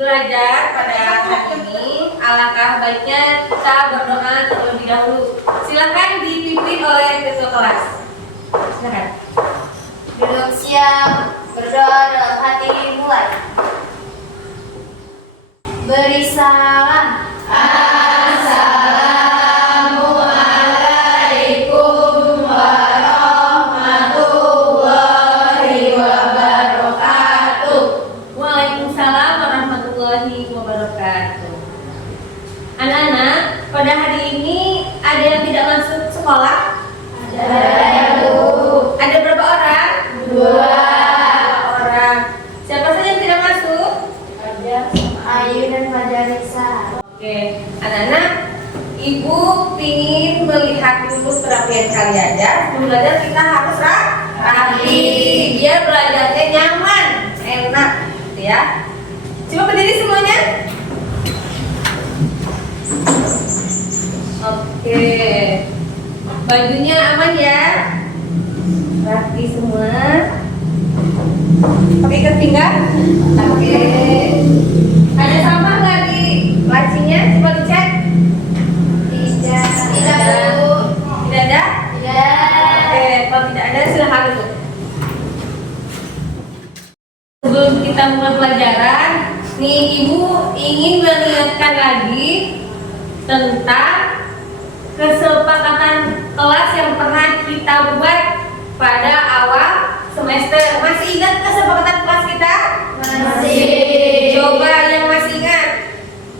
belajar pada hari ini, alangkah baiknya kita berdoa terlebih dahulu. Silakan dipimpin oleh ketua kelas. Silakan. Duduk siap, berdoa dalam hati, mulai. Beri salam. Assalamualaikum warahmatullahi wabarakatuh. Waalaikumsalam warahmatullahi wabarakatuh. Anak-anak, pada hari ini ada yang tidak masuk sekolah? Ada. Ada berapa orang? 2. Orang. Siapa saja yang tidak masuk? Ayu dan Majarisa. Oke, anak-anak, ibu ingin melihat dulu perapian kalian ya. Sebelum belajar kita harus rapi, biar belajarnya nyaman, enak, gitu ya. Coba berdiri semuanya. Oke, bajunya aman ya, rapi semua. Pakai ikat pinggang. Oke. Ada sampah nggak di lacinya? Coba dicek. Tidak. Tidak ada? Tidak. Oke, kalau tidak ada silahkan duduk. Sebelum kita mulai pelajaran, nih ibu ingin mengingatkan lagi tentang kesepakatan kelas yang pernah kita buat pada awal semester. Masih ingat kesepakatan kelas kita? Masih. Coba yang masih ingat,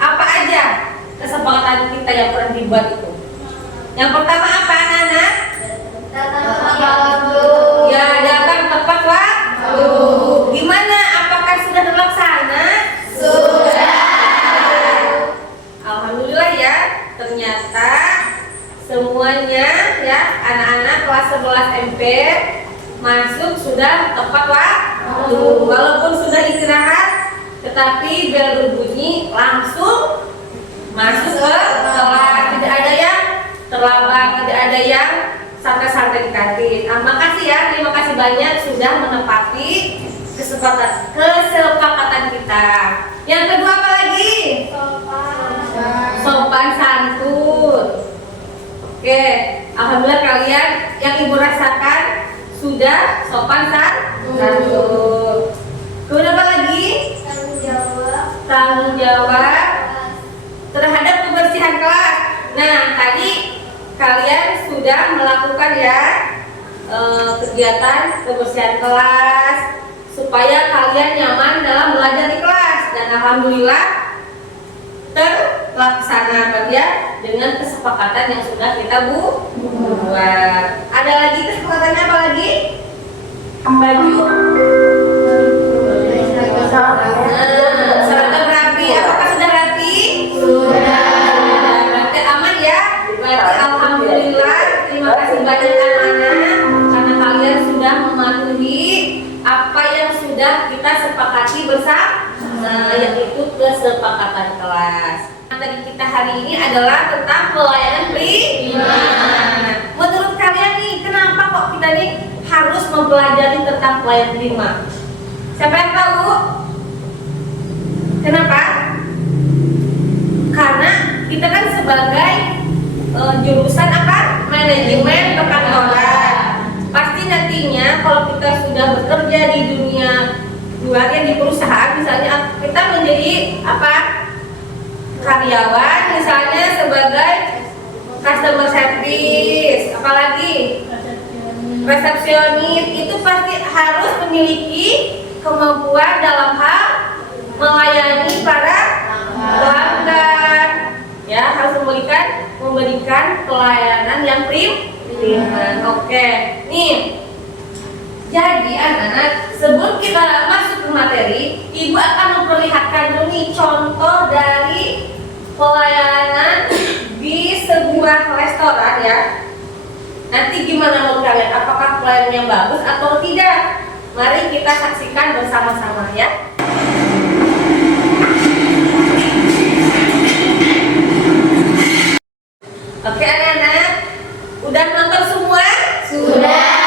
apa aja kesepakatan kita yang pernah dibuat itu? Yang pertama apa, anak-anak? Ya, datang tepat waktu. Gimana? Apakah sudah terlaksana? Sudah. Alhamdulillah ya, ternyata semuanya ya anak-anak kelas 11 MP masuk sudah tepat waktu. Walaupun sudah istirahat, tetapi bel berbunyi langsung masuk ke kelas. Tidak ada yang terlambat, tidak ada yang santai-santai di kantin. Makasih ya, terima kasih banyak sudah menepati kesepakatan kita. Yang kedua apa lagi? Sopan santun. Oke, alhamdulillah kalian yang ibu rasakan sudah sopan santun. Kemudian apa lagi? Tanggung jawab terhadap kebersihan kelas. Nah, tadi kalian sudah melakukan ya kegiatan kebersihan kelas supaya kalian nyaman dalam belajar di kelas, dan alhamdulillah terlaksana ya dengan kesepakatan yang sudah kita buat. Ada lagi kesepakatannya apa lagi? Baju seragam rapi. Apakah sudah rapi? Sudah. Berarti aman ya. Berarti alhamdulillah. Terima kasih banyak anak-anak karena kalian sudah mematuhi apa yang sudah kita sepakati bersama, yaitu kesepakatan kelas. Materi kita hari ini adalah tentang pelayanan prima. Menurut kalian nih, kenapa kok kita nih harus mempelajari tentang pelayanan prima? Siapa yang tahu? Kenapa? Karena kita kan sebagai jurusan apa? Manajemen perkantoran. Pasti nantinya kalau kita sudah bekerja di dunia luar ya, di perusahaan misalnya, kita menjadi apa? Karyawan misalnya sebagai customer service, apalagi resepsionis, itu pasti harus memiliki kemampuan dalam hal melayani para pelanggan ya, harus memberikan pelayanan yang prima. Oke, nih jadi anak-anak, sebelum kita masuk ke materi, ibu akan memperlihatkan dulu nih contoh dari pelayanan di sebuah restoran ya. Nanti gimana menurut kalian? Apakah pelayanannya bagus atau tidak? Mari kita saksikan bersama-sama ya. Oke anak-anak, udah nonton semua? Sudah.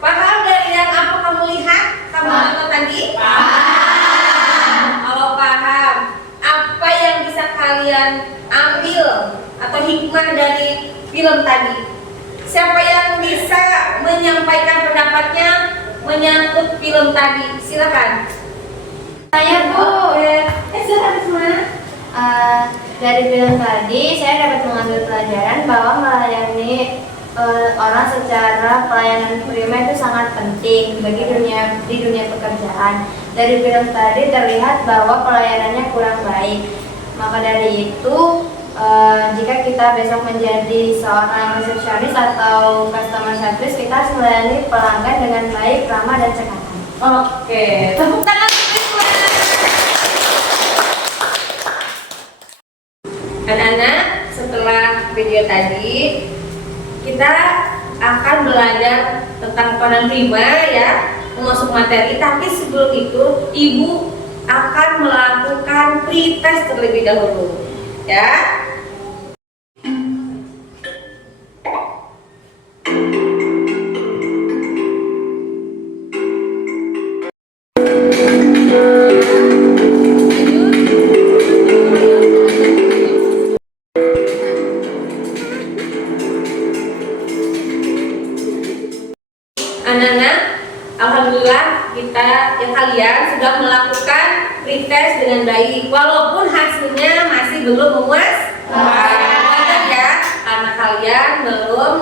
Paham dari yang apa kamu lihat? Kamu nonton tadi? Paham. Kalau hikmah dari film tadi? Siapa yang bisa menyampaikan pendapatnya menyangkut film tadi? Silakan. Saya Bu. Silakan semua. Dari film tadi saya dapat mengambil pelajaran bahwa melayani orang secara pelayanan prima itu sangat penting bagi di dunia pekerjaan. Dari film tadi terlihat bahwa pelayanannya kurang baik. Maka dari itu jika kita besok menjadi seorang resepsionis atau customer service, kita harus melayani pelanggan dengan baik, ramah dan cekatan. Oke, tepuk tangan. Anak-anak, setelah video tadi kita akan belajar tentang pelayanan prima ya, masuk materi. Tapi sebelum itu Ibu akan melakukan pretest terlebih dahulu ya. Anak-anak, alhamdulillah kalian sudah melakukan pretest dengan baik, walaupun hasilnya masih belum memuaskan ya, karena kalian belum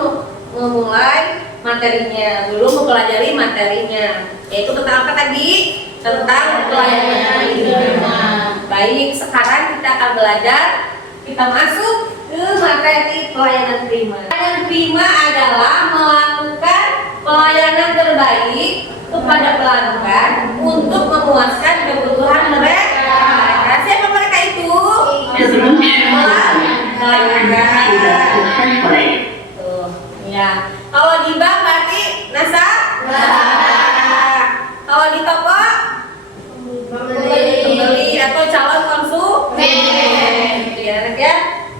memulai materinya, belum mempelajari materinya, yaitu tentang apa tadi? Tentang pelayanan prima. Baik, sekarang kita akan belajar, kita masuk ke materi pelayanan prima. Pelayanan prima adalah melakukan pelayanan terbaik kepada pelanggan untuk memuaskan kebutuhan mereka. Siapa mereka itu? Pelanggan. Tuh, ya. Kalau di bank berarti nasabah. Kalau di toko pembeli atau calon konsumen. Ya.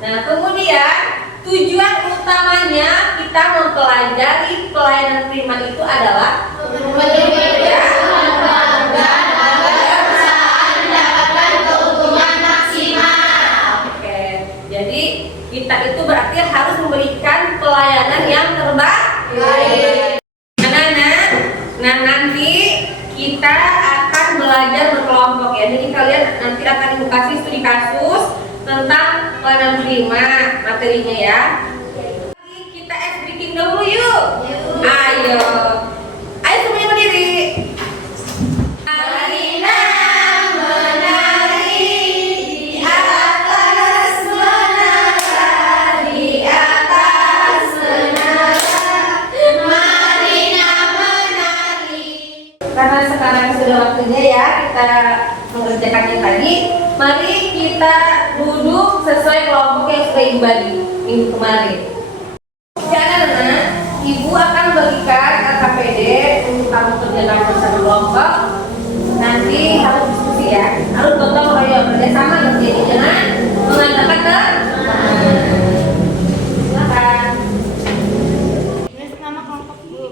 Nah, kemudian tujuan utamanya kita mempelajari pelayanan prima itu adalah ya, perusahaan mendapatkan keuntungan maksimal. Oke, jadi kita itu berarti harus memberikan pelayanan yang terbaik. Anak-anak, nah nanti kita akan belajar berkelompok ya. Jadi kalian nanti akan dikasih studi kasus tentang pelayanan prima materinya ya. Kita ice breaking dahulu yuk. Ayo semuanya berdiri. Marina menari di atas menara, di atas menara. Marina menari. Karena sekarang sudah waktunya ya kita mengerjakannya tadi. Mari kita duduk sesuai kelompok yang sudah Ibu bagi minggu kemarin. Anak-anak, Ibu akan berikan LKPD untuk kamu kerjakan bersama kelompok. Nanti harus diskusi ya, harus gotong royong kerjasama jadi jangan mengandalkan silakan. Nama kelompok Bu.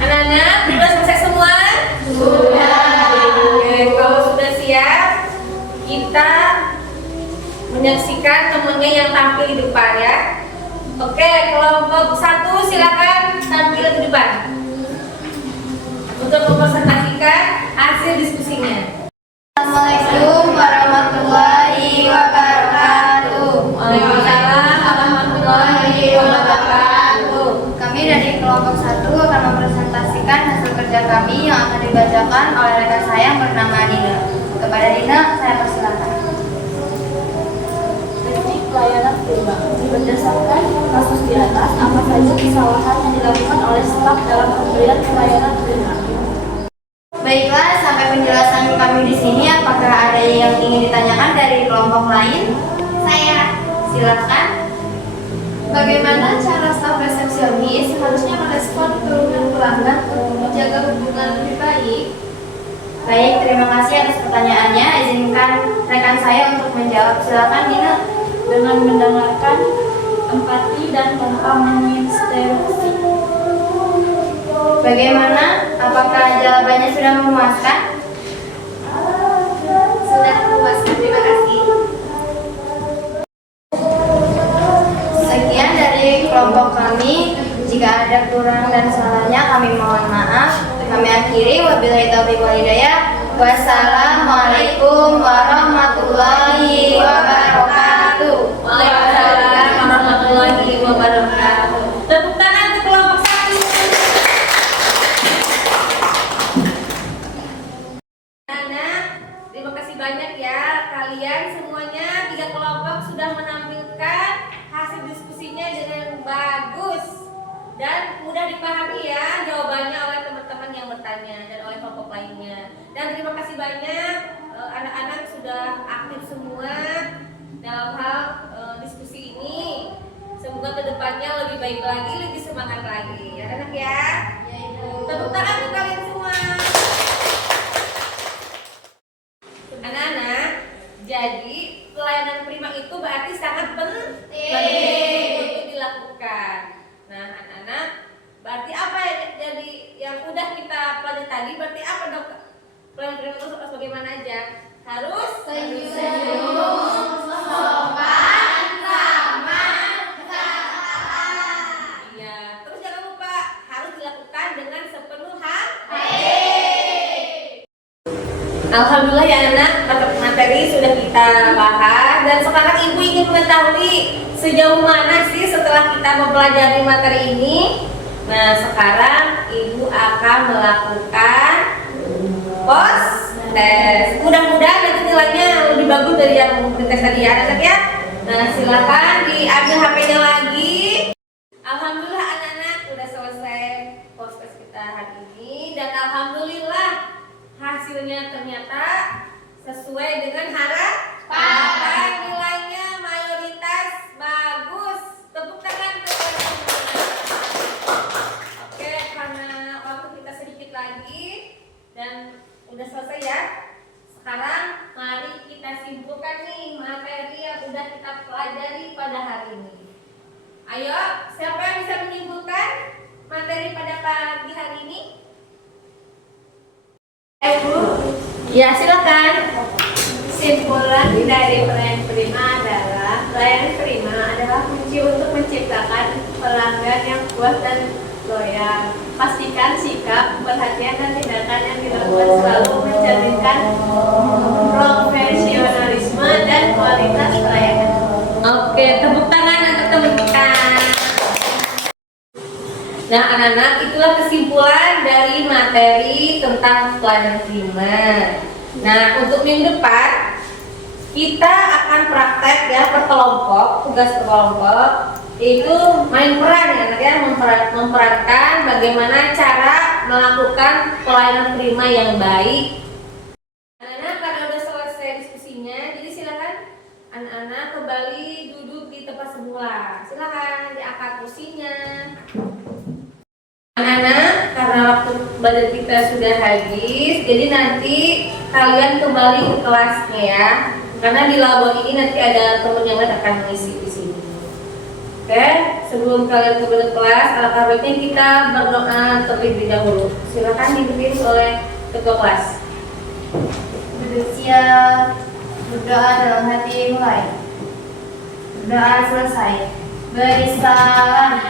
Anak-anak, sudah selesai semua? Sudah. Oke, kalau sudah siap, kita menyaksikan temannya yang tampil di depan ya. Oke, kelompok 1 silakan tampil di depan untuk mempresentasikan hasil diskusinya. Assalamualaikum warahmatullahi wabarakatuh. Waalaikumsalam warahmatullahi wabarakatuh. Kami dari kelompok 1 akan mempresentasikan hasil kerja kami yang akan dibacakan oleh rekan saya yang bernama Dina. Kepada Dina, saya persilakan. Teknik pelayanan prima. Berdasarkan kasus di atas, apa saja kesalahan yang dilakukan oleh staf dalam pemberian pelayanan prima? Baiklah, sampai penjelasan kami di sini. Apakah ada yang ingin ditanyakan dari kelompok lain? Saya, silakan. Bagaimana cara staf resepsionis harusnya merespon keluhan pelanggan untuk menjaga hubungan lebih baik? Baik, terima kasih atas pertanyaannya. Izinkan rekan saya untuk menjawab. Silakan, Dina. Dengan mendengarkan empati, dan tanpa menginstruksi. Bagaimana? Apakah jawabannya sudah memuaskan? Sudah memuaskan, terima kasih. Sekian dari kelompok kami. Jika ada kurang dan salahnya kami mohon maaf. Kami akhiri, wabillahi taufiq wal hidayah. Wassalamualaikum warahmatullahi wabarakatuh. Waalaikumsalam warahmatullahi wabarakatuh. Tepuk tangan untuk kelompok 1. Anak, terima kasih banyak ya. Kalian semuanya 3 kelompok sudah menampilkan hasil diskusinya dengan bagus dan mudah dipahami ya jawabannya oleh teman-teman yang bertanya dan oleh kelompok lainnya. Dan terima kasih banyak anak-anak sudah aktif semua dalam hal diskusi ini. Semoga kedepannya lebih baik lagi, lebih semangat lagi ya anak ya. Tepuk tangan untuk kalian semua. Anak-anak, jadi pelayanan prima itu berarti sangat penting untuk dilakukan. Nah, anak-anak, berarti apa jadi yang udah kita pelajari tadi? Berarti apa dok? Pelayanan prima itu harus bagaimana aja? Harus senyum, sopan, ramah, iya. Terus jangan lupa harus dilakukan dengan sepenuh hati. Alhamdulillah ya anak, materi sudah kita bahas dan sekarang ibu ingin mengetahui sejauh mana sih setelah kita mempelajari materi ini. Nah, sekarang ibu akan melakukan pos tes. Mudah-mudahan nanti nilainya lebih bagus dari yang tes tadi ya anak ya. Nah, silakan diambil HP-nya lagi. Alhamdulillah anak-anak udah selesai pos tes kita hari ini dan alhamdulillah hasilnya ternyata sesuai dengan harapan. Nilainya mayoritas bagus. Tepuk tangan untuk teman-teman. Oke, karena waktu kita sedikit lagi dan udah selesai ya. Sekarang mari kita simpulkan nih materi yang udah kita pelajari pada hari ini. Ayo, siapa yang bisa menyimpulkan materi pada pagi hari ini? Bu, ya silakan. Kesimpulan dari pelayanan prima adalah pelayanan prima adalah kunci untuk menciptakan pelanggan yang puas dan loyal. Pastikan sikap, perhatian, dan tindakan yang dilakukan selalu mencerminkan profesionalisme dan kualitas pelayanan. Oke, tepuk tangan untuk teman kita. Nah, anak-anak, itulah kesimpulan dari materi tentang pelayanan prima. Nah, untuk minggu depan kita akan praktek ya per kelompok, tugas per kelompok, yaitu main peran ya anak ya, memperankan bagaimana cara melakukan pelayanan prima yang baik. Anak-anak, karena udah selesai diskusinya, jadi silakan anak-anak kembali duduk di tempat semula. Silakan diangkat kursinya. Anak-anak, karena waktu belajar kita sudah habis, jadi nanti kalian kembali ke kelasnya ya. Karena di labo ini nanti ada teman yang lain akan mengisi di sini. Oke, sebelum kalian kembali ke kelas, alangkah baiknya kita berdoa terlebih dahulu. Silakan dipimpin oleh ketua kelas. Duduk siap. Berdoa dalam hati mulai. Berdoa selesai. Beri salam.